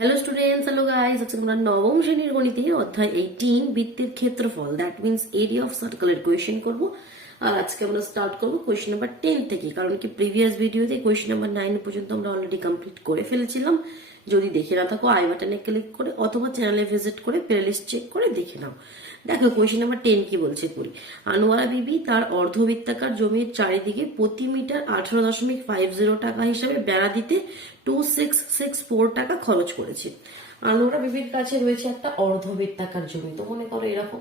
Hello students, hello guys, আজকে আমরা নবম শ্রেণীর গণিতের অধ্যায় 18 বৃত্তের ক্ষেত্রফল দ্যাট মিন্স এরিয়া অফ সার্কেলের কোয়েশ্চেন করব। আর আজকে আমরা স্টার্ট করব কোয়েশ্চেন নাম্বার 10 থেকে, কারণ কি প্রিভিয়াস ভিডিওতে কোয়েশ্চেন নাম্বার 9 পর্যন্ত আমরা অলরেডি কমপ্লিট করে ফেলেছিলাম। যদি দেখে না থাকো আই বাটনে ক্লিক করে অথবা চ্যানেলে ভিজিট করে প্লেলিস্ট চেক করে দেখে নাও। দেখো কোয়েশ্চেন নাম্বার 10 কি বলছে পড়ি। আনোয়ারা বিবি তার অর্ধবৃত্তাকার জমির চারিদিকে প্রতি মিটার 18.50 টাকা হিসাবে বেড়া দিতে 2664 টাকা খরচ করেছে। আনোয়ারা বিবির কাছে রয়েছে একটা অর্ধবৃত্তাকার জমি। তো মনে করো এরকম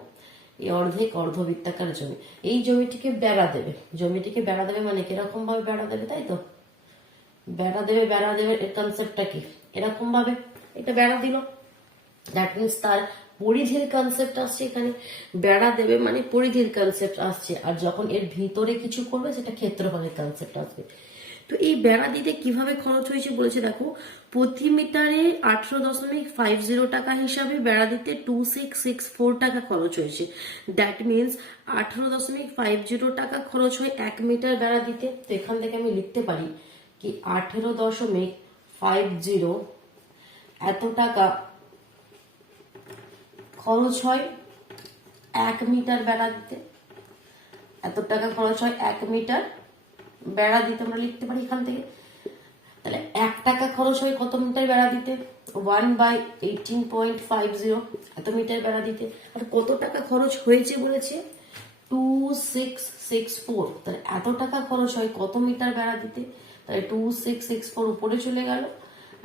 এই অর্ধবৃত্তাকার জমি, এই জমিটিকে বেড়া দেবে। জমিটিকে বেড়া দেবে মানে কিরকম ভাবে বেড়া দেবে, তাই তো? বেড়া দেবে এর কনসেপ্টটা কি? এরকম ভাবে এটা বেড়া দিল, দ্যাট মিনস তার পরিধির কনসেপ্ট আসছে এখানে। বেড়া দেবে মানে পরিধির কনসেপ্ট আসছে, আর যখন এর ভিতরে কিছু করবে সেটা ক্ষেত্রফলের কনসেপ্ট আসবে। তো এই বেড়া দিতে কিভাবে খরচ হয়েছে বলেছে, দেখো প্রতি মিটারে 18.50 টাকা হিসাবে বেড়া দিতে 2664 টাকা খরচ হয়েছে। দ্যাট মিনস 18.50 টাকা খরচ হয় 1 মিটার বেড়া দিতে। তো এখান থেকে আমি লিখতে পারি কি 18.50 এত টাকা খরচ হয় 1 মিটার বেড়া দিতে। এত টাকা খরচ হয় 1 মিটার বেড়া দিতে, আমরা লিখতে পারি এখান থেকে। তাহলে 1 টাকা খরচ হয় কত মিটার বেড়া দিতে? 1/18.50 এত মিটার বেড়া দিতে। আর কত টাকা খরচ হয়েছে বলেছে? 2664। তাহলে এত টাকা খরচ হয় কত মিটার বেড়া দিতে? তাহলে 2664 উপরে চলে গেল,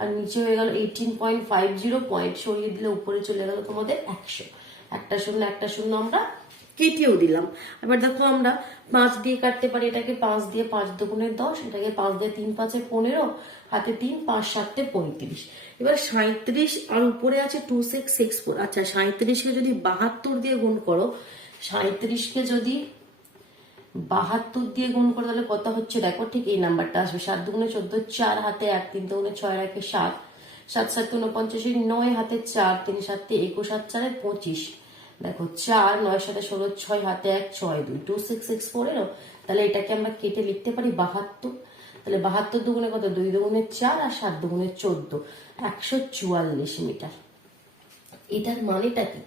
আর নিচে হয়ে গেল 18.50, পয়েন্ট সরিয়ে দিলে উপরে চলে গেল তোমাদের 100। একটা শূন্য আমরা কেটেও দিলাম। এবার দেখো আমরা 5 দিয়ে কাটতে পারি এটাকে। 5 দিয়ে 5 দুগুণে 10, এটাকে 5 দিয়ে 3 5 15, হাতে 3, 5 7 35। এবার 37 আর উপরে আছে 2664। আচ্ছা 37কে যদি 72 দিয়ে গুণ করো, 37কে যদি 72 দিয়ে গুণ করে তাহলে কত হচ্ছে দেখো, ঠিক এই নাম্বারটা আসবে। 7 দুগুণে 14, 4 হাতে 1, 3 দুগুণে 6 রাখে 7, 7 7 49, 9 হাতে 4, 3 7 21, 7 4 25। দেখো 4 9 7 16, 6 হাতে 1, 6 2, 2664 এরও। তাহলে এটাকে আমরা কেটে লিখতে পারি 72। তাহলে 72 দুগুণে কত? 2 দুগুণে 4 আর 7 দুগুণে 14, 144 মিটার। এটার মানেটা কি?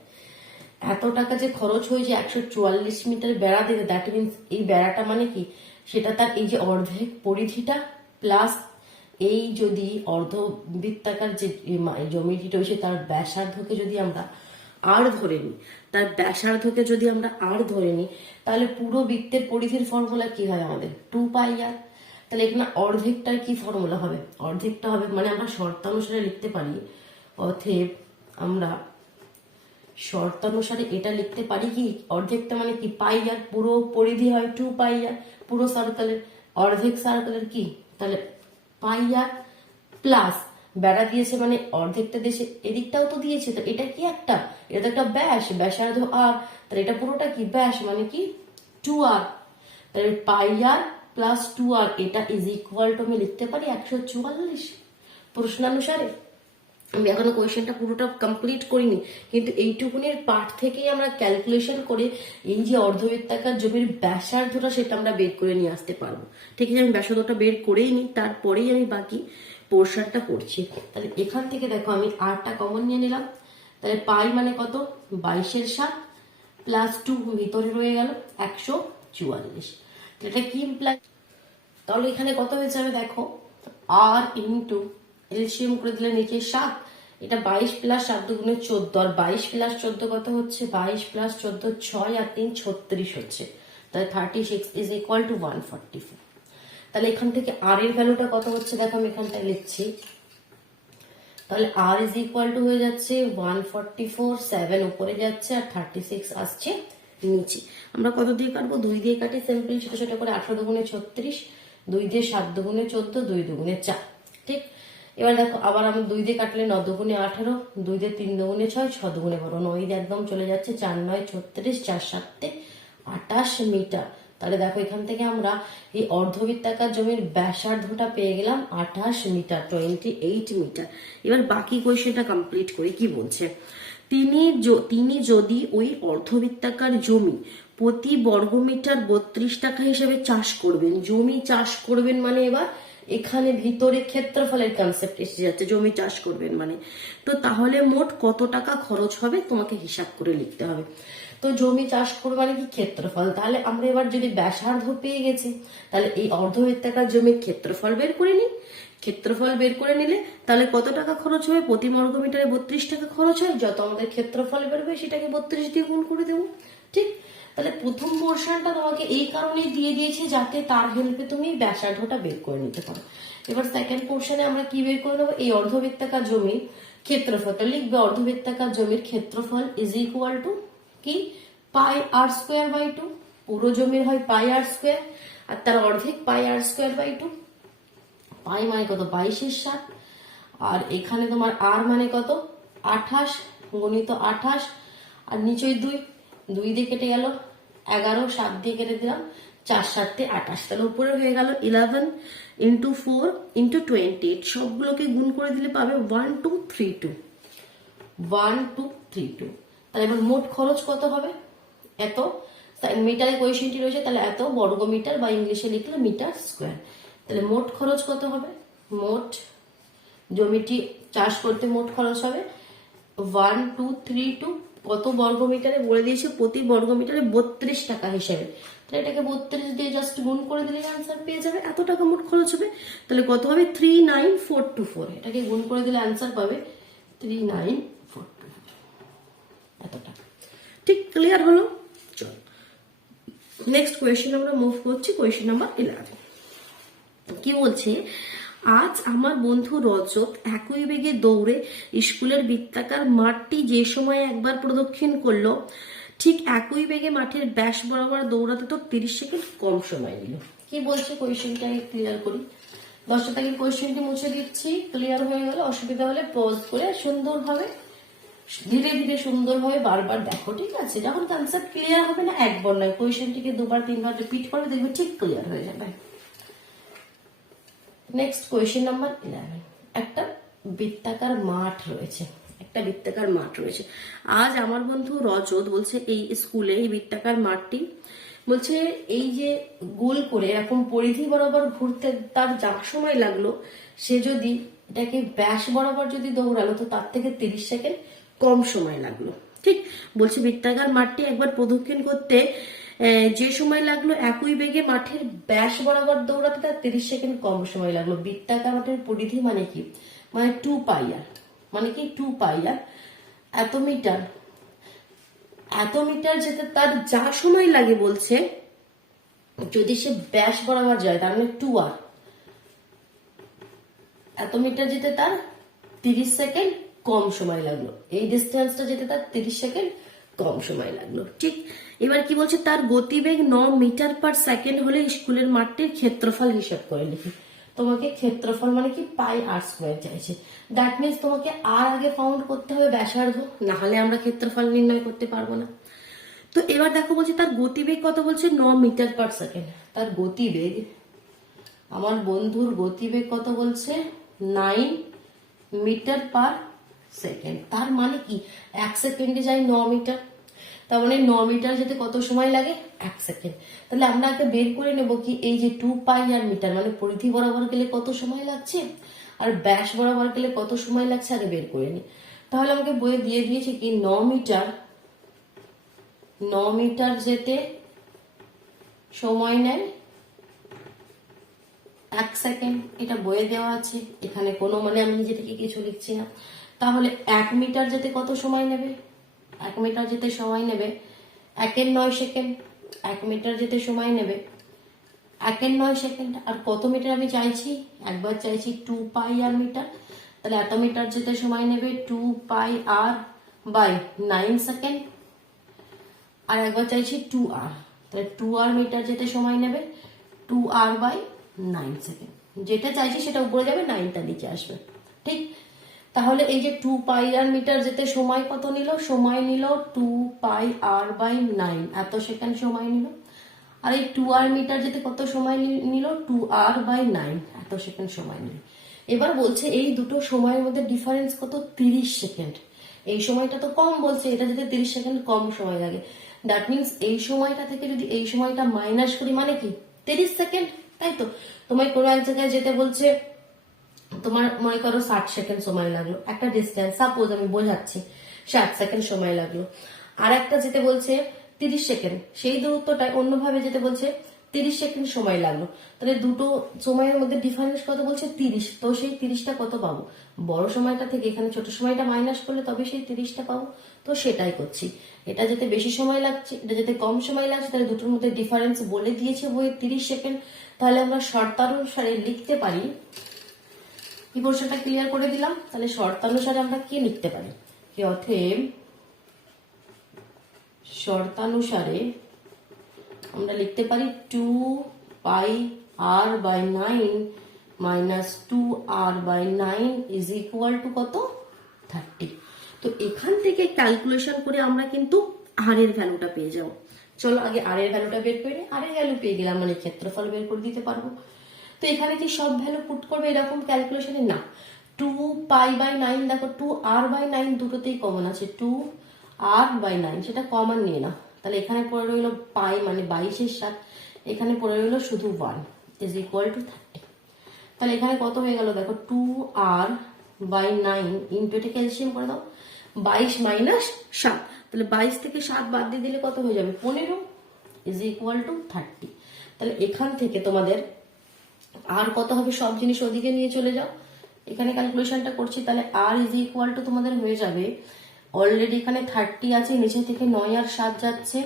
এত টাকা যে খরচ হয়েছে 144 মিটার বেড়া দিতে, দ্যাট মিনস এই বেড়াটা মানে কি, সেটা তার এই যে অর্ধেক পরিধিটা প্লাস এই যদি অর্ধবৃত্তাকার যে জমিটি রয়েছে তার ব্যাসার্ধকে যদি আমরা আর ধরে নিই, তার ব্যাসার্ধকে যদি আমরা আর ধরে নিই, তাহলে পুরো বৃত্তের পরিধির ফর্মুলা কি হয় আমাদের? 2πr। তাহলে এখানে অর্ধেকটার কি ফর্মুলা হবে? অর্ধেকটা হবে মানে আমরা শর্তানুসারে লিখতে পারি, অতএব আমরা শর্তানুসারে এটা লিখতে পারি কি, অর্ধেকটা মানে কি πr, পুরো পরিধি হয় 2πr পুরো সার্কেলের, অর্ধেক সার্কেলের কি, তাহলে πr প্লাস বেড়া দিয়েছে মানে অর্ধেকটা দেশে এদিকটাও তো দিয়েছে, তো এটা কি একটা, এটা তো একটা ব্যাসার্ধ আর, তাহলে এটা পুরোটা কি ব্যাস মানে কি 2r। তাহলে πr প্লাস 2r এটা ইজ ইকুয়াল টু আমি লিখতে পারি 144 প্রশ্নানুসারে। আমি এখনো কোয়েশ্চেনটা পুরোটা কমপ্লিট করিনি, কিন্তু এইটুকুনের পার্ট থেকেই আমরা ক্যালকুলেশন করে এই যে অর্ধবৃত্তাকার জমির ব্যাসার্ধটা সেটা আমরা বের করে নিয়ে আসতে পারবো। ঠিক আছে, আমি ব্যাসার্ধটা বের করেই নিই, তারপরেই আমি বাকি পোর্শনটা করছি। তাহলে এখান থেকে দেখো আমি আরটা কমন নিয়ে নিলাম। তাহলে পাই মানে কত? 22/7 প্লাস 2 ভিতরে রয়ে গেল 144। এটা কি ইমপ্লাই? তাহলে এখানে কত হয়ে যাবে দেখো, আর ইন্টু এলসিএম করে দিলে নিচে 7, এটা 22 প্লাস 7 দুগুণে 14, আর 22 প্লাস 14 কত হচ্ছে? 22 প্লাস 14 6 আর 3 36 হচ্ছে। তাহলে 36 ইজ ইকুয়াল টু 144। তাহলে এখান থেকে আর এর ভ্যালুটা কত হচ্ছে দেখো, আমি এখানটায় লিখছি। তাহলে আর ইজ ইকুয়াল টু হয়ে যাচ্ছে 144, 7 উপরে যাচ্ছে আর 36 আসছে নিচে। আমরা কত দিয়ে কাটবো? 2 দিয়ে কাটি সিম্পল, ছোট ছোট করে। 18 দুগুণে 36, 2 দিয়ে 7 দুগুণে 14, 2 দুগুণে 4। ঠিক, এবার দেখো আবার আমি 2 দিয়ে কাটলে 9 দুগুণে 18, 2 দিয়ে 3 দুগুণে 6, 6 দুগুণে 12, 9 দিয়ে একদম চলে যাচ্ছে, 4 9 36, 4 7 28 মিটার। তাহলে দেখো এখান থেকে আমরা এই অর্ধবৃত্তাকার জমির ব্যাসার্ধটা পেয়ে গেলাম 28 মিটার, 28 মিটার। এবার বাকি কোয়েশ্চেনটা কমপ্লিট করি। কি বলছে, তিনি যদি ওই অর্ধবৃত্তাকার জমি প্রতি বর্গমিটার 32 টাকা হিসেবে চাষ করবেন। জমি চাষ করবেন মানে এবার এখানে ভিতরে ক্ষেত্রফলের কনসেপ্ট এসে যাচ্ছে, জমি চাষ করবেন মানে। তো তাহলে মোট কত টাকা খরচ হবে তোমাকে হিসাব করে লিখতে হবে। তো জমি চাষ করবে মানে কি ক্ষেত্রফল, তাহলে আমরা এবার যদি ব্যাসার্ধ পেয়ে গেছি, তাহলে এই অর্ধবৃত্তাকার জমির ক্ষেত্রফল বের করে নিই। ক্ষেত্রফল বের করে নিলে তাহলে কত টাকা খরচ হবে, প্রতি বর্গ মিটারে 32 টাকা খরচ হয়। যত আমাদের ক্ষেত্রফল বেরোবে সেটাকে 32 দিয়ে গুণ করে দেবো, ঠিক। তাহলে প্রথম পোর্শনটা তোমাকে এই কারণেই দিয়ে দিয়েছে যাতে তার হেল্পে তুমি ব্যাসার্ধটা বের করে নিতে পারো। এবার সেকেন্ড পোর্শনে আমরা কি বের করে নেবো, এই অর্ধবৃত্তাকার জমির ক্ষেত্রফল। তো লিখবে অর্ধবৃত্তাকার জমির ক্ষেত্রফল ইজ ইকুয়াল টু কি, পাই আর স্কোয়ার বাই 2। পুরো জমির হয় পাই আর স্কোয়ার, আর তার অর্ধেক পাই আর স্কোয়ার বাই 2। পাই মানে কত, 22/7, আর এখানে তোমার আর মানে কত 28 গণিত 28, আর নিচে 2 দিয়ে কেটে গেল 11, 7 দিয়ে কেটে দিলাম 4 7 28, তাহলে উপরে হয়ে গেল 11 ইন্টু 4 ইন্টু 28। সবগুলোকে গুণ করে দিলে পাবে 1232, 1232। তাহলে এবার মোট খরচ কত হবে, এত মিটারে কোয়েশ্চেনটি রয়েছে, তাহলে এত বর্গ মিটার বা ইংলিশে লিখলে মিটার স্কোয়ার। তাহলে মোট খরচ কত হবে, মোট জমিটি চাষ করতে মোট খরচ হবে 1232। কত বর্গ মিটারে বলে দিয়েছে, প্রতি বর্গ মিটারে 32 টাকা হিসেবে। তাহলে এটাকে 32 দিয়ে জাস্ট গুণ করে দিলে অ্যান্সার পেয়ে যাবে, এত টাকা মোট খরচ হবে। তাহলে কত হবে 39424, এটাকে গুণ করে দিলে অ্যান্সার পাবে 39424, এত টাকা। ঠিক ক্লিয়ার হলো? চল নেক্সট কোয়েশ্চেন আমরা মুভ করছি, কোয়েশ্চেন নাম্বার 11। কি বলছে, আজ আমার বন্ধু রজত একই বেগে দৌড়ে স্কুলের বৃত্তাকার মাঠটি যে সময় একবার প্রদক্ষিণ করলো, ঠিক একই বেগে মাঠের ব্যাস বরাবর দৌড়াতে তো 30 সেকেন্ড কম সময় নিল। কি বলছে কোয়েশ্চেনটা ক্লিয়ার করি। 10টা থেকে কোয়েশ্চেনটি মুছে দিচ্ছি, ক্লিয়ার হয়ে গেল। অসুবিধা হলে পজ করে সুন্দরভাবে ধীরে ধীরে সুন্দরভাবে বারবার দেখো, ঠিক আছে। যখন কনসেপ্ট ক্লিয়ার হবে না, একবার নয় কোয়েশ্চেনটিকে 2বার 3বার রিপিট করবে, দেখবে ঠিক ক্লিয়ার হয়ে যাবে। Next question number 11। একটা বৃত্তাকার মাঠ রয়েছে, একটা বৃত্তাকার মাঠ রয়েছে। আজ আমার বন্ধু রজত বলছে এই স্কুলে এই বৃত্তাকার মাঠটি বলছে এই যে গোল করে এরকম পরিধি বরাবর ঘুরতে তার যা সময় লাগলো, সে যদি এটাকে ব্যাস বরাবর যদি দৌড়ালো তো তার থেকে 30 সেকেন্ড কম সময় লাগলো, ঠিক। বলছে বৃত্তাকার মাঠটি একবার প্রদক্ষিণ করতে যে সময় লাগলো একই বেগে মাঠের ব্যাস বরাবর দৌড়াতে তার 30 সেকেন্ড কম সময় লাগলো। বৃত্তাকার মাঠের পরিধি মানে কি, মানে 2 পাই আর, মানে কি 2 পাই আর এত মিটার, এত মিটার যেতে তার যা সময় লাগে বলছে যদি সে ব্যাস বরাবর যায়, তার মানে 2 আর, এত মিটার যেতে তার 30 সেকেন্ড কম সময় লাগলো। এই ডিস্টেন্সটা যেতে তার 30 সেকেন্ড কম সময় লাগলো, ঠিক। এবার কি বলছে, তার গতিবেগ 9 মিটার পার সেকেন্ড হলে স্কুলের মাঠটির ক্ষেত্রফল হিসাব করে লিখি। তোমাকে ক্ষেত্রফল মানে কি পাই আর স্কোয়ার চাইছে, দ্যাট মিনস তোমাকে আর আগে ফাউন্ড করতে হবে ব্যাসার্ধ, না হলে আমরা ক্ষেত্রফল নির্ণয় করতে পারবো না। তো এবার দেখো বলছে তার গতিবেগ কত, বলছে 9 মিটার পার সেকেন্ড। তার গতিবেগ, আমার বন্ধুর গতিবেগ কত বলছে 9 মিটার পার সেকেন্ড। তার মানে কি 1 সেকেন্ডে যায় 9 মিটার, তার মানে 9 মিটার যেতে কত সময় লাগে, 1 সেকেন্ড। তাহলে আমরা আগে বের করে নেব কি এই যে 2 পাই আর মিটার, মানে পরিধি বরাবর গেলে কত সময় লাগছে আর ব্যাস বরাবর গেলে কত সময় লাগছে আগে বের করে নি। তাহলে আমাকে বইয়ে দিয়ে দিয়েছে কি 9 মিটার যেতে সময় নেয় 1 সেকেন্ড, এটা বইয়ে দেওয়া আছে, এখানে কোনো মানে আমি নিজেকে কিছু লিখছি না। তাহলে 1 মিটার যেতে কত সময় নেবে, 1 মিটার যেতে সময় নেবে 1 এর 9 সেকেন্ড, 1 মিটার যেতে সময় নেবে 1 এর 9 সেকেন্ড। আর কত মিটার আমি চাইছি, একবার চাইছি 2 পাই আর মিটার, তাহলে এত মিটার যেতে সময় নেবে 2 পাই আর বাই 9 সেকেন্ড। আর একবার চাইছি 2 আর, তাহলে 2 আর মিটার যেতে সময় নেবে 2 আর বাই 9 সেকেন্ড। যেটা চাইছি সেটা উপরে যাবে, 9টা নিচে আসবে, ঠিক। তাহলে এই যে 2 পাই আর মিটার যেতে সময় কত নিল, সময় নিল 2 পাই আর বাই 9, এত সেকেন্ড সময় নিল। আর এই 2 আর মিটার যেতে কত সময় নিল, 2 আর বাই 9, এত সেকেন্ড সময় নিল। এবার বলছে এই দুটো সময়ের মধ্যে ডিফারেন্স কত, 30 সেকেন্ড। এই সময়টা তো কম বলছে, এটা যেতে 30 সেকেন্ড কম সময় লাগে। দ্যাট মিনস এই সময়টা থেকে যদি এই সময়টা মাইনাস করি মানে কি 30 সেকেন্ড, তাই তো। তোমায় কোনো এক জায়গায় যেতে বলছে, তোমার মনে করো 60 সেকেন্ড সময় লাগলো, একটা ডিস্টেন্স সাপোজ আমি বোঝাচ্ছি, 60 সেকেন্ড সময় লাগলো। আর একটা যেতে বলছে 30 সেকেন্ড, সেই দূরত্বটাই অন্যভাবে যেতে বলছে 30 সেকেন্ড সময় লাগলো। তাহলে দুটো সময়ের মধ্যে ডিফারেন্স কত বলছে 30, তো সেই 30টা কত পাবো? বড় সময়টা থেকে এখানে ছোট সময়টা মাইনাস করলে তবে সেই 30টা পাবো। তো সেটাই করছি, এটা যেতে বেশি সময় লাগছে, এটা যেতে কম সময় লাগছে, তাহলে দুটোর মধ্যে ডিফারেন্স বলে দিয়েছে বই 30 সেকেন্ড। তাহলে আমরা শর্তানুসারে লিখতে পারি, কি পোর্শনটা ক্লিয়ার করে দিলাম। তাহলে শর্তানুসারে আমরা কি লিখতে পারি, কি অতএব শর্তানুসারে আমরা লিখতে পারি 2πr/9 minus 2r/9 is equal two কত? 30। তো এখান থেকে ক্যালকুলেশন করে আমরা কিন্তু আর এর ভ্যালুটা পেয়ে যাবো। চলো আগে আর এর ভ্যালুটা বের করে নিই। আর এর ভ্যালু পেয়ে গেলাম মানে ক্ষেত্রফল বের করে দিতে পারবো। তো এখানে কি সব ভ্যালু পুট করবে এরকম ক্যালকুলেশনে? না, 2π/9 দেখো 2r/9 দুটোতেই কমন আছে, 2r/9 সেটা কমন নিয়ে নাও। তাহলে এখানে পড়ে রইল পাই মানে 22/7, এখানে পড়ে রইল শুধু 1 ইজ ইকুয়াল টু 30। তাহলে এখানে কত হয়ে গেল দেখো, 2r/9 ইন্টু এটা ক্যালসিয়াম করে দাও, 22 মাইনাস 7, তাহলে 22 থেকে 7 বাদ দিয়ে দিলে কত হয়ে যাবে? 15 ইজ ইকুয়াল টু 30। তাহলে এখান থেকে তোমাদের আর কত হবে, সব জিনিস ওদিকে নিয়ে চলে যাও, এখানে ক্যালকুলেশনটা করছি। তাহলে আর ইজ ইকুয়াল টু তোমাদের হয়ে যাবে, অলরেডি এখানে 30 আছে, নিচে থেকে 9 আর 7 যাচ্ছে,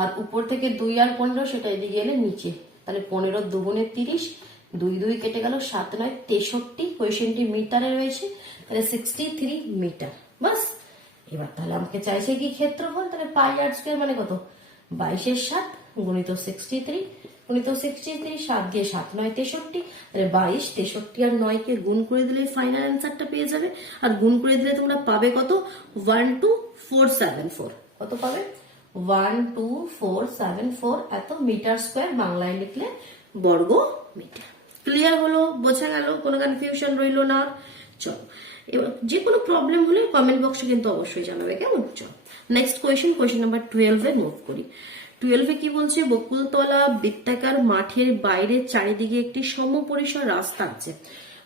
আর উপর থেকে 2 আর 15 সেটা এদিকে এলে নিচে, তাহলে 15 2 30, 2 2 কেটে গেল, 7 9 63 কোয়েশ্চেনটি মিটারে রয়েছে, তাহলে 63 মিটার। বাস, এবার তাহলে আমাকে চাইছে কি ক্ষেত্রফল, তাহলে πr² মানে কত? 22/7 গুণিত 63 গুণিত 63, 7 দিয়ে 7 9 63, তাহলে 22, 63 আর 9 কে গুণ করে দিলে ফাইনাল অ্যান্সারটা পেয়ে যাবে। আর গুণ করে দিলে তোমরা পাবে কত? 12474। কত পাবে? 12474 এত মিটার স্কোয়ার, বাংলায় লিখলে বর্গ মিটার। ক্লিয়ার হলো? বোঝা গেল? কোনো কনফিউশন রইলো না? চলো, এবার যে কোনো প্রবলেম হলে কমেন্ট বক্সে কিন্তু অবশ্যই জানাবে, কেমন? চলো নেক্সট কোয়েশ্চেন নাম্বার 12 এ মুভ করি। 12 কি বলছে? বকুলতলা বৃত্তাকার মাঠের বাইরে চারিদিকে একটি সমপরিসর রাস্তা আছে।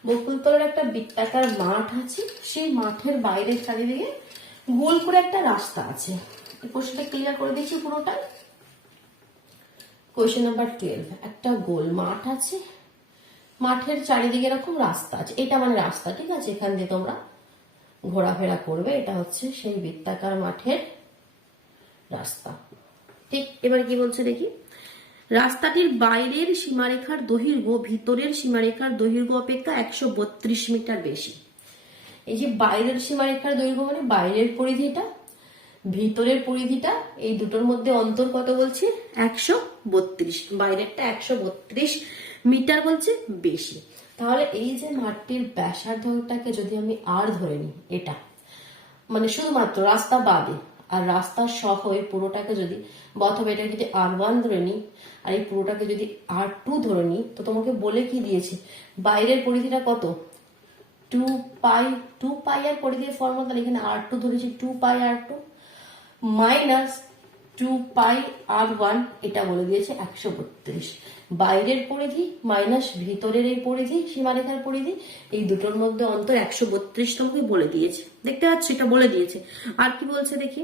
বকুলতলার একটা বৃত্তাকার মাঠ আছে, সেই মাঠের বাইরে চারিদিকে গোল করে একটা রাস্তা আছে। এই কোশ্চেনটা ক্লিয়ার করে দিচ্ছি পুরোটা। কোয়েশ্চেন নাম্বার 12, একটা গোল মাঠ আছে, মাঠের চারিদিকে এরকম রাস্তা আছে, এটা মানে রাস্তা, ঠিক আছে, এখান দিয়ে তোমরা ঘোরাফেরা করবে, এটা হচ্ছে সেই বৃত্তাকার মাঠের রাস্তা। ঠিক, এবার কি বলছে দেখি, রাস্তাটির বাইরের সীমারেখার দৈর্ঘ্য ভিতরের সীমারেখার দৈর্ঘ্য অপেক্ষা 132 মিটার বেশি। এই যে বাইরের সীমারেখার দৈর্ঘ্য মানে বাইরের পরিধিটা, ভিতরের পরিধিটা, এই দুটোর মধ্যে অন্তর কত বলছে? 132, বাইরেরটা 132 মিটার বলছে বেশি। তাহলে এই যে মাঠটির ব্যাসার্ধটাকে যদি আমি আর ধরে নিই, এটা মানে শুধুমাত্র রাস্তা বাদে, আর রাস্তা সহ এই পুরোটাকে যদি, অথবা এটা যদি R1 ধরে নিই, আর এই পুরোটাকে যদি R2 ধরে নিই, তো তোমাকে বলে কি দিয়েছে? বাইরের পরিধিটা কত? 2π আর পরিধির ফর্মুলা, তাহলে এখানে R2 ধরেছি, 2πr2 মাইনাস 2πr1, এটা বলে দিয়েছে 132। বাইরের পরিধি মাইনাস ভিতরের এই পরিধি, সীমারেখার পরিধি, এই দুটোর মধ্যে অন্তর 132 তোমাকে বলে দিয়েছে, দেখতে পাচ্ছ, এটা বলে দিয়েছে। আর কি বলছে দেখি,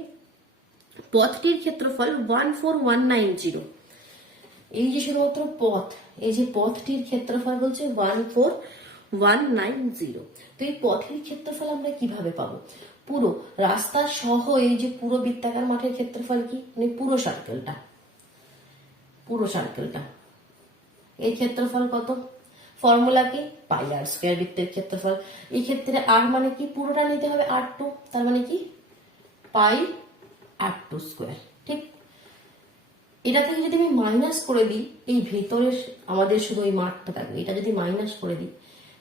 পথটির ক্ষেত্রফল 14190। এই যে শুধুমাত্র পথ, এই যে পথটির ক্ষেত্রফল বলছে 14190। তো এই পথের ক্ষেত্রফল আমরা কিভাবে পাবো? পুরো রাস্তা সহ এই যে পুরো বৃত্তাকার মাঠের ক্ষেত্রফল কি, মানে পুরো সার্কেলটা, এই ক্ষেত্রফল কত? ফর্মুলা কি? πr² বৃত্তের ক্ষেত্রফল। এই ক্ষেত্রে আর মানে কি? পুরোটা নিতে হবে R2, তার মানে কি πr2²। ঠিক, এটা থেকে যদি আমি মাইনাস করে দিই, এই ভেতরের আমাদের শুধু এই মাঠটা থাকবে, এটা যদি মাইনাস করে দিই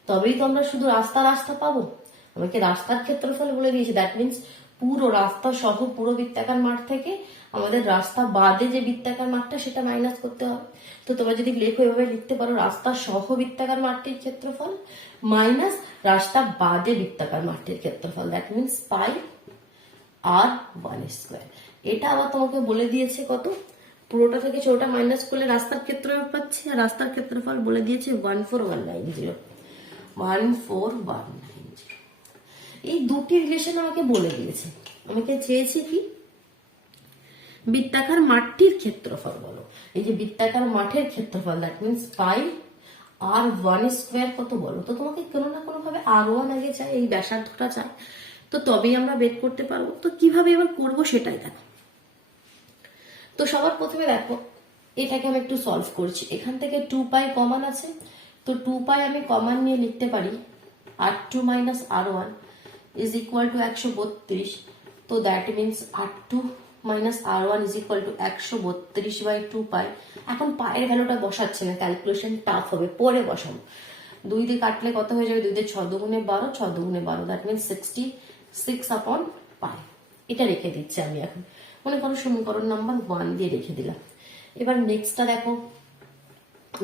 তবেই তো আমরা শুধু রাস্তা পাবো। আমাকে রাস্তার ক্ষেত্রফল বলে দিয়েছে, দ্যাট মিনস পুরো রাস্তা সহ পুরো বৃত্তাকার মাঠ থেকে আমাদের রাস্তা বাদে যে বৃত্তাকার মাঠটা সেটা মাইনাস করতে হবে। তো তোমরা যদি লেখো এভাবে লিখতে পারো, রাস্তা সহ বৃত্তাকার মাঠটির ক্ষেত্রফল মাইনাস রাস্তা বাদে বৃত্তাকার মাঠটির ক্ষেত্রফল, দ্যাট মিনস πr1²। এটা আবার তোমাকে বলে দিয়েছে কত? পুরোটা থেকে ছোটটা মাইনাস করলে রাস্তার ক্ষেত্রফল পাচ্ছি, আর রাস্তার ক্ষেত্রফল বলে দিয়েছে 14190, 14190। এই দুটি রিলেশন আমাকে বলে দিয়েছে, আমাকে চেয়েছে কি বৃত্তাকার মাঠটির ক্ষেত্রফল বলো। এই যে বৃত্তাকার মাঠের ক্ষেত্রফল, that means pi r1 square কত বলো। তো তোমাকে কোনো না কোনো ভাবে r1 আগে চাই, এই ব্যাসার্ধটা চাই, তো তবেই আমরা বের করতে পারবো। তো কিভাবে এবার করবো সেটাই দেখো। তো সবার প্রথমে দেখো এটাকে আমি একটু সলভ করছি। এখান থেকে 2 পাই কমন আছে, তো 2 পাই আমি কমন নিয়ে লিখতে পারি r2 minus r1 is equal two 132। তো that means r2 minus r1 is equal two 132/2 পাই। এখন পায়ের ভ্যালুটা বসাচ্ছে না, ক্যালকুলেশন টাফ হবে, পরে বসাবো। 2 দিয়ে কাটলে কত হয়ে যাবে, 2 দিয়ে 6 দুগুণে 12, 6 দুগুণে 12, দ্যাট মিনস 66/পাই। এটা রেখে দিচ্ছি আমি এখন, মনে করো সমীকরণ নাম্বার 1 দিয়ে রেখে দিলাম। এবার নেক্সটটা দেখো,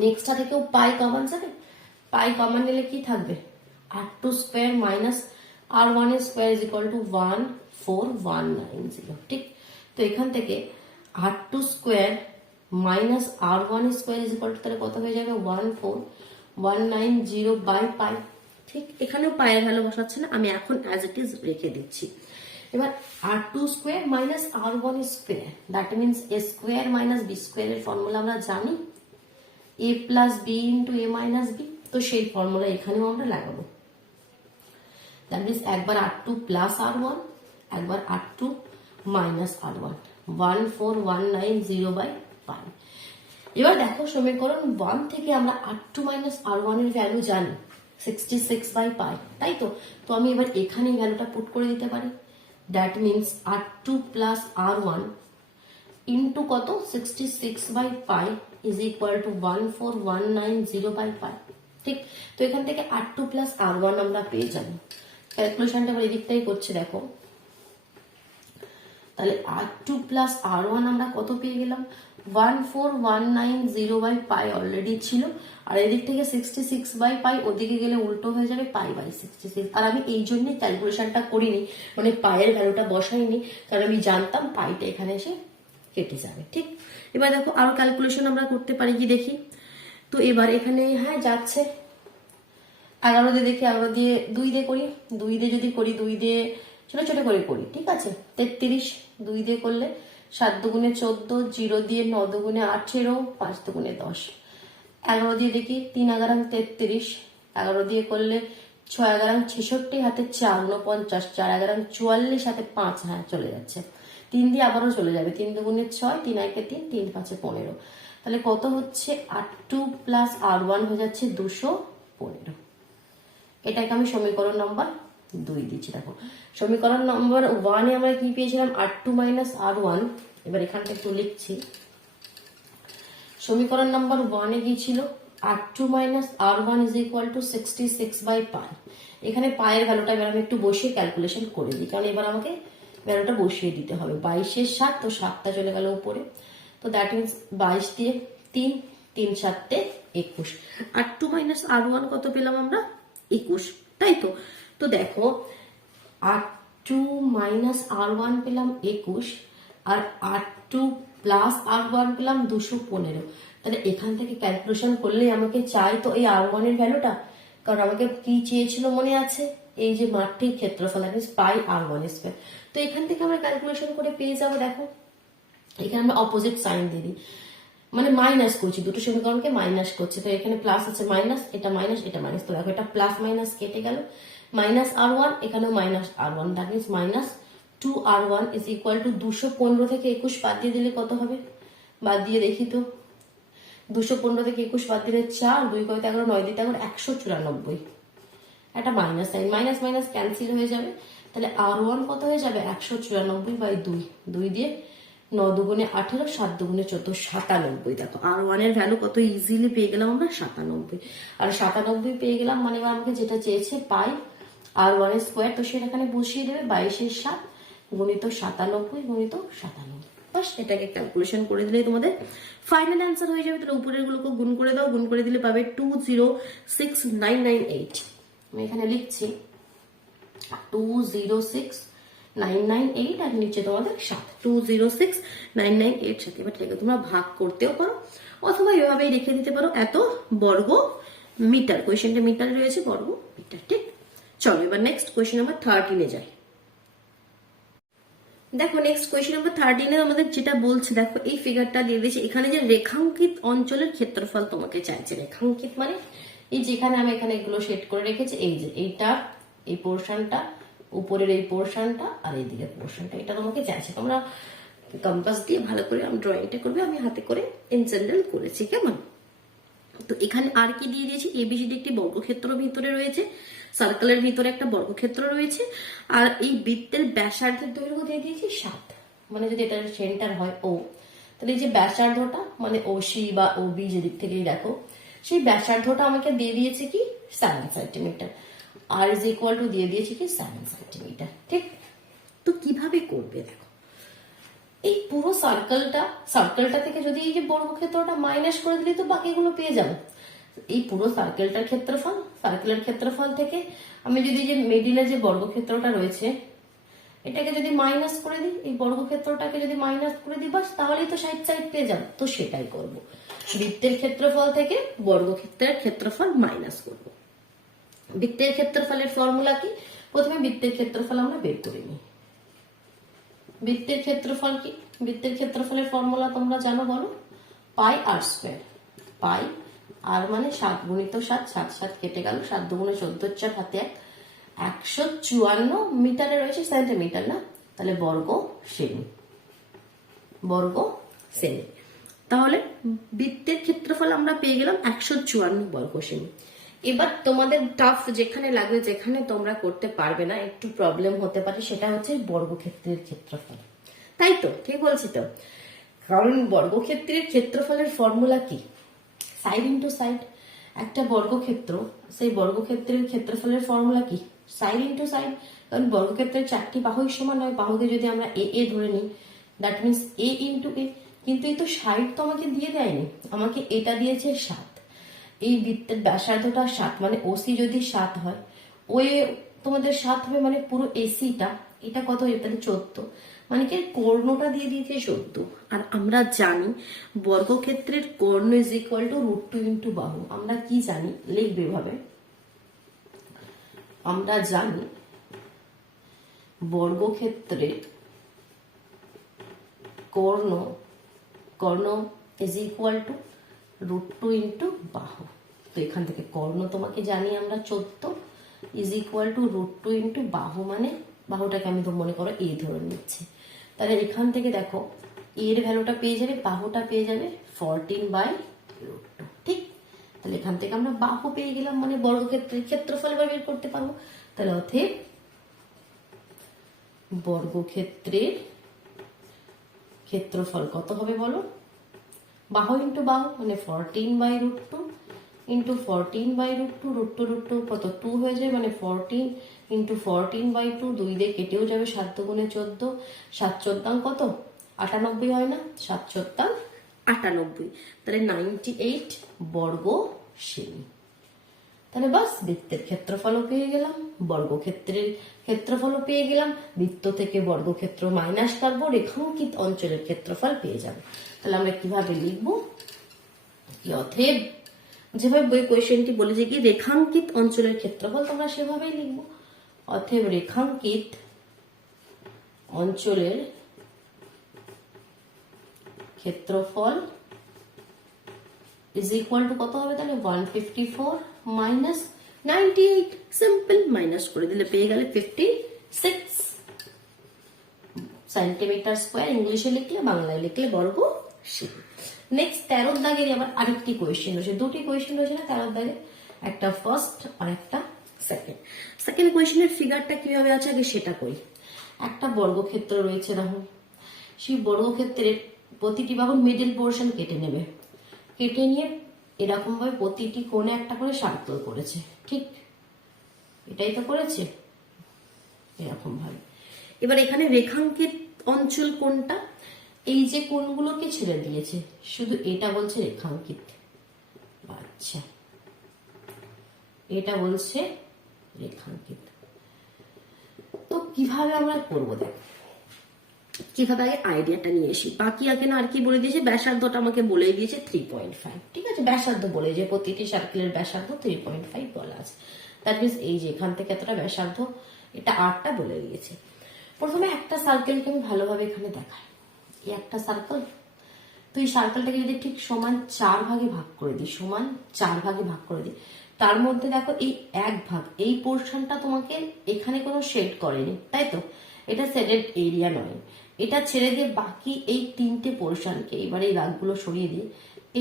নেক্সটটা থেকেও পাই কমন যাবে, পাই কমন নিলে কি থাকবে, r2 square minus r1 square is equal two 14190। ঠিক, তো এখান থেকে r2 square minus r1 square is equal two তাহলে কত হয়ে যাবে 14190/পাই। ঠিক, এখানেও পায়ের ভ্যালু বসাচ্ছে না, আমি এখন অ্যাজ ইট ইজ রেখে দিচ্ছি। এবার r2 square minus r1 square, that means a square minus b square এর ফর্মুলা আমরা জানি, a plus b into a minus b। তো সেই ফর্মুলা এখানেও আমরা লাগাবো, দ্যাট মিনস একবার r2 প্লাস r1, একবার r2 মাইনাস r1, 14190/পাই। এবার দেখো সমীকরণ 1 থেকে আমরা r2 মাইনাস r1 এর ভ্যালু জানি 66/পাই, তাই তো। তো আমি এবার এখানে ভ্যালুটা পুট করে দিতে পারি, that means r2 plus r1 into কত 66/পাই ইজ ইকুয়াল টু 14190/পাই। ঠিক, তো এখান থেকে r2 প্লাস r1 আমরা পেয়ে যাবো। ক্যালকুলেশনটা আবার এদিকটাই করছে দেখো, তাহলে r2 প্লাস r1 আমরা কত পেয়ে গেলাম 14190/পাই অলরেডি ছিল, আর এদিক থেকে 66/পাই, ওদিকে গেলে উল্টো হয়ে যাবে পাই/66। আর আমি এই জন্য ক্যালকুলেশনটা করিনি, মানে পায়ের ভ্যালুটা বসাইনি, কারণ আমি জানতাম পাইটা এখানে এসে কেটে যাবে। ঠিক, এবার দেখো আরো ক্যালকুলেশন আমরা করতে পারি কি দেখি। তো এবার এখানে হ্যাঁ যাচ্ছে 11 দিয়ে দেখি, 11 দিয়ে 2 দিয়ে করি, 2 দিয়ে যদি করি 2 দিয়ে ছোট ছোট করে করি, ঠিক আছে 33, 2 দিয়ে করলে 7 দুগুণে 14, 0 দিয়ে 9 দুগুণে 18, 5 দুগুণে 10। 11 দিয়ে দেখি 3 11 33, 11 দিয়ে করলে 6 11 66, হাতে 4 49, 4 11 44, হাতে 5, হ্যাঁ চলে যাচ্ছে। 3 দিয়ে আবারও চলে যাবে, 3 দুগুণে 6, 3 1 3, 3 5 15। তাহলে কত হচ্ছে r2 প্লাস r1 হয়ে যাচ্ছে 215। এটাকে আমি সমীকরণ নম্বর 2 দিচ্ছি। দেখো সমীকরণ নম্বর 1 এ আমরা কি পেয়েছিলাম r2 মাইনাস r1, এবার এখানটা একটু লিখছি। সমীকরণ নম্বর 1 এ কি ছিল r2 minus r1 is equal to 66/পাই। এখানে পায়ের ভ্যালুটা এবার আমি একটু বসিয়ে ক্যালকুলেশন করে দিই, কারণ এবার আমাকে ভ্যালুটা বসিয়ে দিতে হবে। 22 এর 7, তো 7টা চলে গেল উপরে, তো দ্যাট মিনস 22 দিয়ে 3, 3 7 21। r2 মাইনাস r1 কত পেলাম আমরা 21, তাই তো। তো দেখো r2 মাইনাস r1 পেলাম 21, আর r2 প্লাস r1 পেলাম 215। তাহলে এখান থেকে ক্যালকুলেশন করলে আমাকে চাই তো এই r1 এর ভ্যালুটা, কারণ আমাকে কি চেয়েছিল মনে আছে, এই যে মাঠটির ক্ষেত্রফল পাই r1 স্কয়ার। তো এখান থেকে আমরা ক্যালকুলেশন করে পেয়ে যাবো। দেখো এখানে আমরা অপোজিট সাইন দিয়ে দিই, মানে মাইনাস করছি, দুটো সমীকরণকে মাইনাস করছে, তো এখানে প্লাস আছে মাইনাস, এটা মাইনাস এটা মাইনাস, তো দেখো এটা প্লাস মাইনাস কেটে গেল, মাইনাস r1, এখানেও minus r1, that means minus 2r1 is equal two 215 থেকে 21 বাদ দিয়ে দিলে কত হবে, বাদ দিয়ে দেখি তো, 215 থেকে 21 বাদ দিলে 4, 2 কত 11, 9 দিয়ে 11, 194। একটা minus sine, minus minus cancel হয়ে যাবে, তাহলে r1 কত হয়ে যাবে 194/2, 2 দিয়ে 9 দুগুণে 18, 7 দুগুণে 14, 97। দেখো r1 এর ভ্যালু কত ইজিলি পেয়ে গেলাম আমরা 97, আর 97 পেয়ে গেলাম, মানে আমাকে যেটা চেয়েছে পাই r1 স্কোয়ার, তো সেটা এখানে বসিয়ে দেবে 22 এর 7 গুণিত 97 গুণিত 97। বাস এটাকে ক্যালকুলেশন করে দিলে তোমাদের ফাইনাল অ্যান্সার হয়ে যাবে। তাহলে উপরের গুলোকে গুণ করে দাও, গুণ করে দিলে পাবে 206998। আমি এখানে লিখছি 206998 998 আর নিচে তোমাদের 7, 206 998 সাথে। এবার ঠিক আছে, তোমরা ভাগ করতেও পারো অথবা এভাবেই রেখে দিতে পারো এত বর্গ মিটার। কোয়েশ্চেনটা মিটার রয়েছে, বর্গ মিটার। ঠিক, চলো এবার নেক্সট কোয়েশ্চেন নাম্বার 13 যাই। দেখো নেক্সট কোয়েশ্চেন নাম্বার 13 আমাদের যেটা বলছে, দেখো এই ফিগারটা দিয়ে দিয়েছে, এখানে যে রেখাঙ্কিত অঞ্চলের ক্ষেত্রফল তোমাকে চাইছে। রেখাঙ্কিত মানে এই যেখানে আমি এখানে এগুলো সেট করে রেখেছি, এই যে এইটা, এই পোর্শনটা, উপরের এই পোর্শনটা আর এই দিকের পোর্শনটা, এটা তোমাকে চাইছে। তোমরা কম্পাস দিয়ে ভালো করে ড্রয়িংটা করবে, আমি হাতে করে ইন জেনারেল করেছি, কেমন? তো এখানে আর কি দিয়ে দিয়েছি, এবিসিডি একটি বর্গক্ষেত্র ভিতরে রয়েছে, সার্কেলের ভিতরে একটা বর্গক্ষেত্র রয়েছে, আর এই বৃত্তের ব্যাসার্ধের দৈর্ঘ্য দিয়ে দিয়েছি 7। মানে যদি এটা সেন্টার হয় ও, তাহলে এই যে ব্যাসার্ধটা মানে ওসি বা ওবি যেদিক থেকেই দেখো, সেই ব্যাসার্ধটা আমাকে দিয়ে দিয়েছে কি 7 centimetre, r is equal to দিয়ে দিয়েছে কি 7 সেন্টিমিটার। ঠিক, তো কিভাবে করবে দেখো, এই পুরো সার্কেলটা থেকে যদি এই যে বর্গক্ষেত্রটা মাইনাস করে দিলে তো বাকিগুলো পেয়ে যাবো। এই পুরো সার্কেলের ক্ষেত্রফল থেকে আমি যদি যে মিডিলে যে বর্গক্ষেত্রটা রয়েছে এটাকে যদি মাইনাস করে দিই, এই বর্গক্ষেত্রটাকে যদি মাইনাস করে দিই, বাস তাহলেই তো সাইড পেয়ে যাবো। তো সেটাই করব, বৃত্তের ক্ষেত্রফল থেকে বর্গক্ষেত্রের ক্ষেত্রফল মাইনাস করব। বৃত্তের ক্ষেত্রফলের ফর্মুলা কি? প্রথমে বৃত্তের ক্ষেত্রফল আমরা বের করে নিই। বৃত্তের ক্ষেত্রফল কি? বৃত্তের ক্ষেত্রফলের ফর্মুলা তোমরা জানো, বলো। পাই আর স্কোয়ার। পাই আর মানে 7 গুণিত 7, 7 7 কেটে গেল, 7 দুগুণে 14, 4 হাতে 1, 154 মিটারে রয়েছে সেন্টিমিটার না, তাহলে বর্গ সেমি। তাহলে বৃত্তের ক্ষেত্রফল আমরা পেয়ে গেলাম 154 বর্গ সেমি। এবার তোমাদের টাফ যেখানে লাগবে, যেখানে তোমরা করতে পারবে না, একটু প্রবলেম হতে পারে, সেটা হচ্ছে বর্গক্ষেত্রের ক্ষেত্রফল। তাই তো, ঠিক বলছি তো? কারণ বর্গক্ষেত্রের ক্ষেত্রফলের ফর্মুলা কি? Side into side. একটা বর্গক্ষেত্র, সেই বর্গক্ষেত্রের ক্ষেত্রফলের ফর্মুলা কি? Side into side. কারণ বর্গক্ষেত্রের 4টি বাহুই সমান হয়, বাহুকে যদি আমরা এ ধরে নিই, দ্যাট মিনস এ ইন্টু এ। কিন্তু এই তো সাইড তো আমাকে দিয়ে দেয়নি, আমাকে এটা দিয়েছে 7। এই বৃত্তের ব্যাসার্ধটা 7, মানে ওসি যদি 7 হয়, ওই তোমাদের 7 হবে, মানে পুরো এসিটা, এটা কত? তাহলে 14, মানে কি কর্ণটা দিয়ে দিয়েছে 14। আর আমরা জানি বর্গক্ষেত্রের কর্ণ ইজ ইকুয়াল টু √2 ইন্টু বাহু। আমরা কি জানি, লিখবে ভাবে, আমরা জানি বর্গক্ষেত্রের কর্ণ ইজ ইকুয়াল টু √2 ইন্টু বাহু। তো এখান থেকে কর্ণ তোমাকে জানি আমরা 14 ইজ ইকুয়াল টু √2 ইন্টু বাহু, মানে বাহুটাকে আমি তো মনে করো এ ধরে নিচ্ছি। তাহলে এখান থেকে দেখো এর ভ্যালুটা পেয়ে যাবে, বাহুটা পেয়ে যাবে 14/√2। ঠিক, তাহলে এখান থেকে আমরা বাহু পেয়ে গেলাম, মানে বর্গক্ষেত্রের ক্ষেত্রফল বের করতে পারবো। তাহলে অতএব বর্গক্ষেত্রের ক্ষেত্রফল কত হবে বলো? বাহু ইন্টু বাহু মানে 14/√2 ইন্টু 14/√2, √2 কত 2 হয়ে যায়, মানে 14 ইন্টু 14/2, 2 দিয়ে কেটেও যাবে, 7 দুগুণে 14, 7 14 কত 98 হয় না, 7 14 98, তাহলে 98 বর্গ সেমি। তাহলে বাস বৃত্তের ক্ষেত্রফলও পেয়ে গেলাম, বর্গক্ষেত্রের ক্ষেত্রফলও পেয়ে গেলাম, বৃত্ত থেকে বর্গক্ষেত্র মাইনাস করবো, রেখাঙ্কিত অঞ্চলের ক্ষেত্রফল পেয়ে যাবো। তাহলে আমরা কিভাবে লিখবো? অতএব যেভাবে বই কোয়েশ্চেনটি বলেছে কি রেখাঙ্কিত অঞ্চলের ক্ষেত্রফল, তোমরা সেভাবেই লিখবো। অতএব রেখাঙ্কিত অঞ্চলের ক্ষেত্রফল ইজ ইকুয়াল টু কত হবে তাহলে? 154 মাইনাস 98, সিম্পল, মাইনাস করে দিলে পেয়ে গেলে 56 সেন্টিমিটার স্কোয়ার। ইংলিশে লিখলে, বাংলায় লিখলে বর্গ সেমি। নেক্সট 13 দাগের আবার আরেকটি কোয়েশ্চেন রয়েছে, দুটি কোয়েশ্চেন রয়েছে না 13 দাগে, একটা ফার্স্ট আর একটা সেকেন্ড কোয়েশ্চেনের ফিগারটা কিভাবে আছে আগে সেটা করি। একটা বর্গক্ষেত্র রয়েছে, দেখো সেই বর্গক্ষেত্রের প্রতিটি বাহুর মিডল পোর্শন কেটে নেবে, কেটে নিয়ে এরকম ভাবে প্রতিটি কোণে একটা করে সার্কেল করেছে। ঠিক, এটাই তো করেছে এরকম ভাবে। এবার এখানে রেখাঙ্কিত অঞ্চল কোনটা? এই যে কোণগুলোকে ছেড়ে দিয়েছে, শুধু এটা বলছে রেখাঙ্কিত। আচ্ছা, এটা বলছে রেখাঙ্কিত। তো কিভাবে আমরা করবো দেখ, কিভাবে আগে আইডিয়াটা নিয়ে আসি। বাকি আগে না আর কি বলে দিয়েছে, ব্যাসার্ধটা আমাকে বলে দিয়েছে 3.5, ঠিক আছে, ব্যাসার্ধ বলে যে প্রতিটি সার্কেলের ব্যাসার্ধ 3.5 বলা আছে। দ্যাট মিনস এই যে এখান থেকে এতটা ব্যাসার্ধ, এটা আরটা বলে দিয়েছে। প্রথমে একটা সার্কেলকে আমি ভালোভাবে এখানে দেখাই, এই একটা সার্কেল, তো এই সার্কেলটাকে যদি ঠিক সমান 4 ভাগে ভাগ করে দিই, সমান 4 ভাগে ভাগ করে দিই, তার মধ্যে দেখো এই এক ভাগ, এই পোর্শনটা তোমাকে এখানে কোনো শেড করেনি, তাই তো, এটা শেডেড এরিয়া নয়, এটা ছেড়ে দিয়ে বাকি এই 3টে পোর্শনকে, এবারে এই দাগগুলো সরিয়ে দিয়ে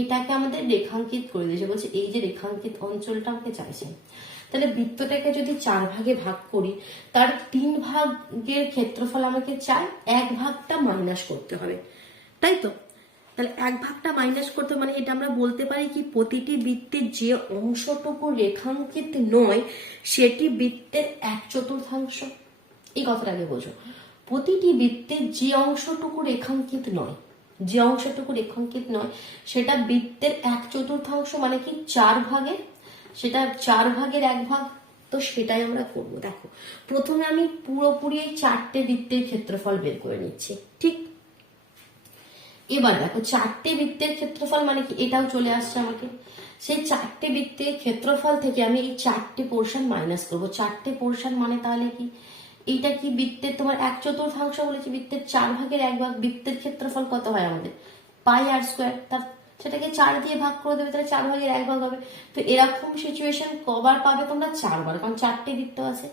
এটাকে আমাদের রেখাঙ্কিত করে দিয়েছে, বলছে এই যে রেখাঙ্কিত অঞ্চলটা আমাকে চাইছে। তাহলে বৃত্তটাকে যদি 4 ভাগে ভাগ করি, তার 3 ভাগের ক্ষেত্রফল আমাকে চাই, 1 ভাগটা মাইনাস করতে হবে, তাই তো। তাহলে 1 ভাগটা মাইনাস করতে মানে এটা আমরা বলতে পারি কি, প্রতিটি বৃত্তের যে অংশটুকু রেখাঙ্কিত নয় সেটি বৃত্তের 1/4। এই কথাটাকে বোঝো, প্রতিটি বৃত্তের যে অংশটুকু রেখাঙ্কিত নয়, যে অংশটুকু রেখাঙ্কিত নয় সেটা বৃত্তের 1/4, মানে কি 4 ভাগের, সেটা 4 ভাগের 1 ভাগ। তো সেটাই আমরা করবো। দেখো প্রথমে আমি পুরোপুরি এই 4টে বৃত্তের ক্ষেত্রফল বের করে নিচ্ছি, ঠিক। এবার দেখো 4টে বৃত্তের ক্ষেত্রফল মানে কি, এটাও চলে আসছে আমাকে। সেই 4টে বৃত্তের ক্ষেত্রফল থেকে আমি এই 4টে পোর্শন মাইনাস করবো। 4টে পোর্শন মানে তাহলে কি, এইটা কি বৃত্তের তোমার 1/4 বলেছি, বৃত্তের 4 ভাগের 1 ভাগ, বৃত্তের ক্ষেত্রফল কত হয় আমাদের পাই আর স্কোয়ার, তার সেটাকে 4 দিয়ে ভাগ করে দেবে, তাহলে 4 ভাগের 1 ভাগ হবে। তো এরকম সিচুয়েশন কবার পাবে তোমরা, 4 বার, কারণ 4টে বৃত্ত আছে,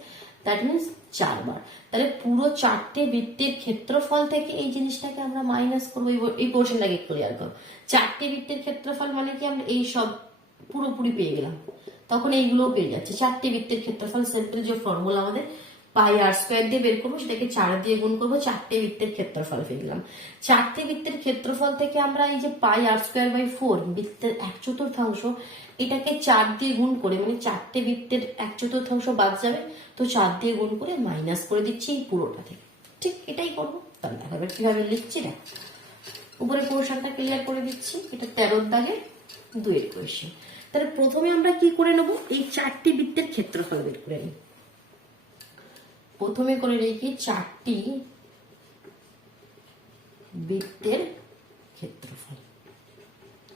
দ্যাট মিনস 4 বার। তাহলে পুরো 4টে বৃত্তের ক্ষেত্রফল থেকে এই জিনিসটাকে আমরা মাইনাস করবো, এই পোর্শনটাকে ক্লিয়ার করবো। 4টে বৃত্তের ক্ষেত্রফল মানে কি, আমরা এই সব পুরোপুরি পেয়ে গেলাম, তখন এইগুলোও পেয়ে যাচ্ছে। 4টে বৃত্তের ক্ষেত্রফল সিম্পল যে ফর্মুলা আমাদের পাই আর স্কোয়ার দিয়ে বের করবো, সেটাকে 4 দিয়ে গুণ করবো, 4টে বৃত্তের ক্ষেত্রফল পেয়ে গেলাম। 4টে বৃত্তের ক্ষেত্রফল থেকে আমরা এই যে পাই আর স্কোয়ার বাই 4 বৃত্তের 1/4, এটাকে 4 দিয়ে গুণ করে, মানে 4টে বৃত্তের 1/4 বাদ যাবে, তো 4 দিয়ে গুণ করে মাইনাস করে দিচ্ছি এই পুরোটা থেকে, ঠিক এটাই করবো। তাহলে দেখো এবার কিভাবে লিখছি, দেখো উপরে পোর্শনটা ক্লিয়ার করে দিচ্ছি, এটা 13 দাগে 2 কোয়েশ্চেন। তাহলে প্রথমে আমরা কি করে নেবো, এই 4টি বৃত্তের ক্ষেত্রফল বের করে নিই। প্রথমে করে রেখি 4টি বৃত্তের ক্ষেত্রফল।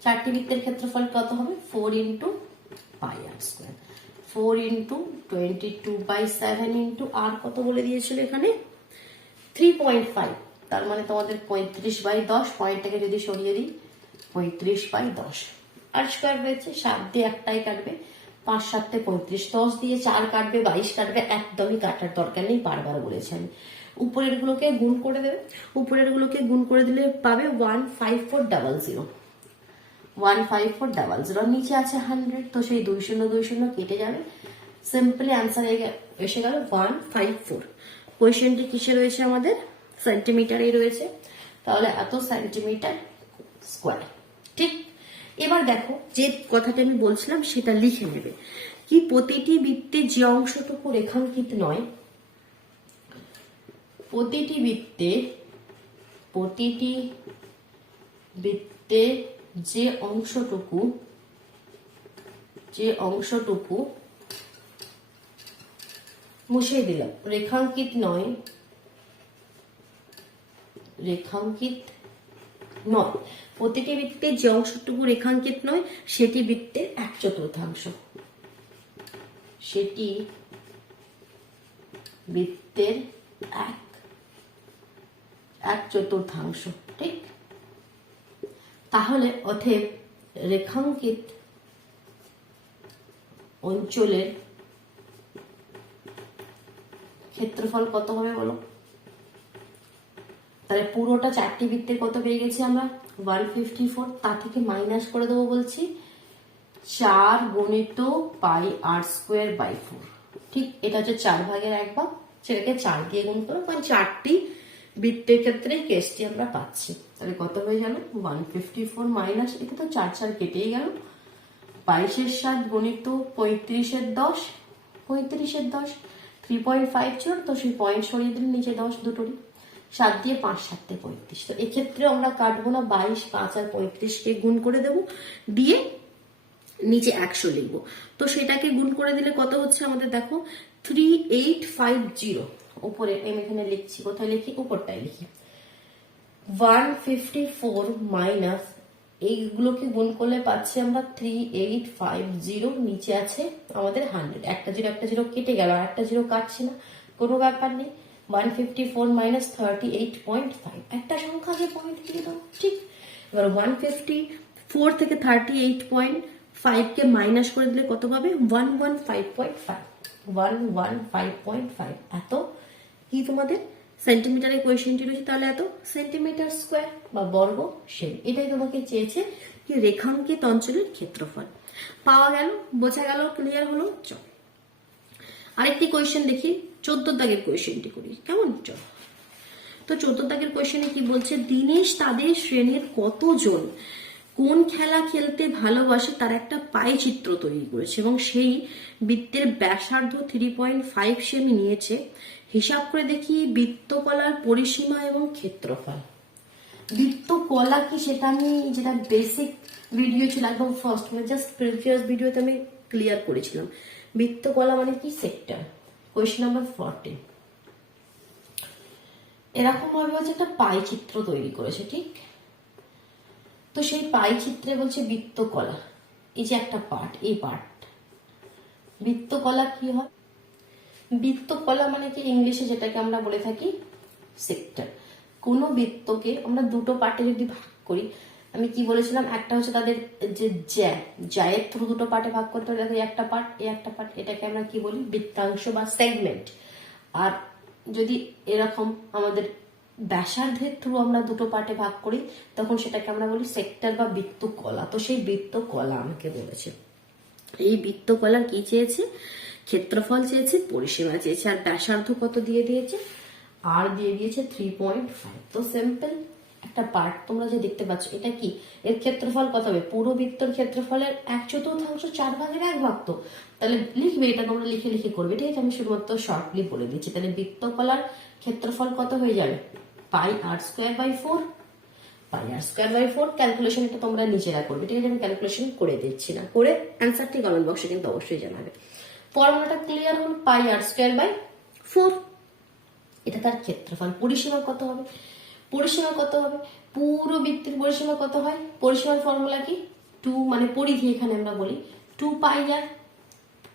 4টি বৃত্তের ক্ষেত্রফল কত হবে, 4 ইন্টু পাই আর স্কোয়ার, 4 ইন্টু 22/7 ইন্টু আর কত বলে দিয়েছিল এখানে 3.5, তার মানে তোমাদের 35/10, পয়েন্টটাকে যদি সরিয়ে দিই 35/10, আর স্কোয়ার রয়েছে 7 দিয়ে একটাই কাটবে, 5 7 35, 10 দিয়ে 4 কাটবে, 22 কাটবে, একদমই কাটার দরকার নেই, বারবার বলেছি আমি। উপরের গুলোকে গুণ করে দেবে, উপরের গুলোকে গুণ করে দিলে পাবে 15400, 15400, নিচে আছে 100, তো সেই 20 কেটে যাবে, সিম্পলি অ্যান্সার এসে গেল 154। কোয়েশ্চেনটি কিসে রয়েছে আমাদের, সেন্টিমিটারে রয়েছে, তাহলে এত সেন্টিমিটার স্কোয়ার, ঠিক। এবার দেখো যে কথাটা আমি বলছিলাম সেটা লিখে নেবে, কি প্রতিটি বৃত্তে যে অংশটুকু রেখাঙ্কিত নয়, প্রতিটি বৃত্তে যে অংশটুকু মুছিয়ে দিলাম, রেখাঙ্কিত নয়, প্রতিটি বৃত্তের যে অংশটুকু রেখাঙ্কিত নয় সেটি বৃত্তের 1/4, সেটি বৃত্তের 1/4, ঠিক। তাহলে অতএব রেখাঙ্কিত অঞ্চলের ক্ষেত্রফল কত হবে বলো, তাহলে পুরোটা 4টি বৃত্তের কত পেয়ে গেছি আমরা 154, তা থেকে মাইনাস করে দেবো বলছি 4 গুণিত পাই আর স্কোয়ার বাই 4, ঠিক। এটা হচ্ছে 4 ভাগের 1 ভাগ, সেটাকে 4 দিয়ে গুণ করো, কারণ 4টি বৃত্তের ক্ষেত্রে কেসটি আমরা পাচ্ছি। তাহলে কত হয়ে গেল 154 মাইনাস, এটা তো 4 4 কেটেই গেল, 22 7 গুণিত 35 10, 3.5 ছিল, তো সেই পয়েন্ট সরিয়ে দিলে নিচে 10 দুটোরই, 7 দিয়ে 5 7 35, তো এক্ষেত্রে আমরা কাটবো না, 22 5 আর 35কে গুণ করে দেবো, দিয়ে নিচে 100 লিখবো, তো সেটাকে গুণ করে দিলে কত হচ্ছে আমাদের দেখো 3850, উপরে আমি এখানে লিখছি, কোথায় লিখি, উপরটায় লিখি। 154 মাইনাস এইগুলোকে গুণ করলে পাচ্ছি আমরা 3850, নিচে আছে আমাদের 100, একটা জিরো কেটে গেল, আর একটা জিরো কাটছি না, কোনো ব্যাপার নেই। 154 মাইনাস 38.5, একটা সংখ্যাকে পয়েন্ট দিয়ে দাও, ঠিক। এবার 154 থেকে 38.5 কে মাইনাস করে দিলে কত পাবে, 115.5, 115.5 এত কি তোমাদের সেন্টিমিটারে কোয়েশ্চেনটি রয়েছে, তাহলে এত সেন্টিমিটার স্কোয়ার বা বর্গ সেমি। এটাই তোমাকে চেয়েছে কি রেখাঙ্কিত অঞ্চলের ক্ষেত্রফল। পাওয়া গেল, বোঝা গেল, ক্লিয়ার হলো। চল আরেকটি কোয়েশ্চেন দেখি, 14 দাগের কোয়েশ্চেনটি করি, কেমন? চল। তো 14 দাগের কোয়েশ্চেনে কি বলছে, দীনেশ তাদের শ্রেণীর কতজন কোন খেলা খেলতে ভালোবাসে তার একটা পাই চিত্র তৈরি করেছে এবং সেই বৃত্তের ব্যাসার্ধ 3.5 সেমি নিয়েছে। হিসাব করে দেখি বৃত্তকলার পরিসীমা এবং ক্ষেত্রফল। বৃত্তকলা কি সেটা আমি, যেটা বেসিক ভিডিও ছিল একদম ফার্স্ট, মানে জাস্ট প্রিভিয়াস ভিডিওতে আমি ক্লিয়ার করেছিলাম। বৃত্তকলা মানে কি, সেক্টর। কোয়েশ্চেন নাম্বার 14 এরকম ভাবে হচ্ছে একটা পাই চিত্র তৈরি করেছে, ঠিক। তো সেই পাই চিত্রে বলছে বৃত্তকলা, এই যে একটা পার্ট, এই পার্ট বৃত্তকলা কি হয়, বৃত্তকলা মানে কি ইংলিশে যেটাকে আমরা বলে থাকি সেক্টর। কোনো বৃত্তকে আমরা দুটো পার্টে যদি ভাগ করি, আমি কি বলেছিলাম, একটা হচ্ছে তাদের যে জ্যায়ের থ্রু দুটো পার্টে ভাগ করতে হবে, দেখো একটা পার্ট, এই একটা পার্ট, এটাকে আমরা কি বলি, বৃত্তাংশ বা সেগমেন্ট। আর যদি এরকম আমাদের ব্যাসার্ধের থ্রু আমরা দুটো পার্টে ভাগ করি, তখন সেটাকে আমরা বলি সেক্টর বা বৃত্তকলা। তো সেই বৃত্তকলা আমাকে বলেছে, এই বৃত্তকলার কি চেয়েছে, ক্ষেত্রফল চেয়েছে, পরিসীমা চেয়েছে, আর ব্যাসার্ধ কত দিয়ে দিয়েছে, আর দিয়ে দিয়েছে 3.5। তো সিম্পল একটা পার্ট তোমরা যে দেখতে পাচ্ছ, এটা কি, এর ক্ষেত্রফল কত হবে, পুরো বৃত্তর ক্ষেত্রফলের 1/4, 4 ভাগের 1 ভাগ। তো তাহলে লিখবে, এটা তোমরা লিখে লিখে করবে, ঠিক আছে। আমি শুধুমাত্র শর্টলি বলে দিচ্ছি। তাহলে বৃত্তকলার ক্ষেত্রফল কত হয়ে যাবে, পাই আর স্কোয়ার বাই 4, পাই আর স্কোয়ার বাই 4। ক্যালকুলেশন এটা তোমরা নিজেরা করবে, ঠিক আছে। আমি ক্যালকুলেশন করে দিচ্ছি না, করে অ্যান্সারটি কমেন্ট বক্সে কিন্তু অবশ্যই জানাবে। ফর্মুলাটা ক্লিয়ার হল, পাই আর স্কোয়ার বাই 4, এটা তার ক্ষেত্রফল। পরিসীমা কত হবে, পরিসীমা কত হবে, পুরো বৃত্তের পরিসীমা কত হয়, পরিসীমার ফর্মুলা কি, 2 মানে পরিধি, এখানে আমরা বলি 2 পাই আর,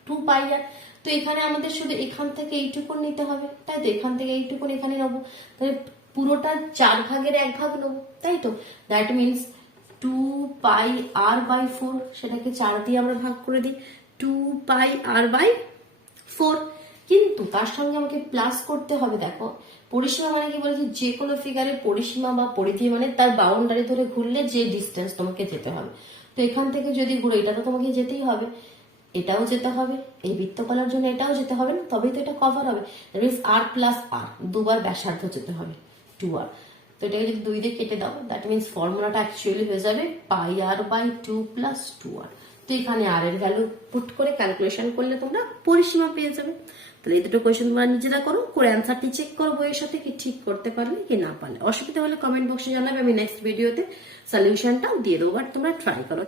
2 পাই আর। তো এখানে আমাদের শুধু এখান থেকে এইটুকুন নিতে হবে, তাই তো, এখান থেকে এইটুকুন এখানে নেবো, তাহলে পুরোটা 4 ভাগের 1 ভাগ নেবো, তাই তো। That means 2 pi r by 4, সেটাকে 4 দিয়ে আমরা ভাগ করে দিই, 2 পাই আর বাই 4। কিন্তু তার সঙ্গে আমাকে প্লাস করতে হবে। দেখো পরিসীমা মানে কি বলেছি, যে কোনো ফিগারের পরিসীমা বা পরিধি মানে তার বাউন্ডারি ধরে ঘুরলে যে ডিস্টেন্স তোমাকে যেতে হবে। তো এখান থেকে যদি ঘুরো, এটা তো তোমাকে যেতেই হবে, এটাও যেতে হবে, এই বৃত্তকলার জন্য এটাও যেতে হবে না, তবেই তো এটা কভার হবে। আর প্লাস আর, দুবার ব্যাসার্ধ যেতে হবে, 2r। তো এটাকে যদি 2 দিয়ে কেটে দাও, দ্যাট মিনস ফর্মুলাটা অ্যাকচুয়ালি হয়ে যাবে pi r by 2 plus 2r। তো এখানে আর এর ভ্যালু পুট করে ক্যালকুলেশন করলে তোমরা পরিসীমা পেয়ে যাবে। তাহলে এই দুটো কোয়েশ্চেন তোমরা নিজেরা করো, করে অ্যান্সারটি চেক করো বইয়ের সাথে, কি ঠিক করতে পারলে কি না পারলে। অসুবিধা হলে কমেন্ট বক্সে জানাবে, আমি নেক্সট ভিডিওতে সলিউশনটাও দিয়ে দেবো, বাট তোমরা ট্রাই করো।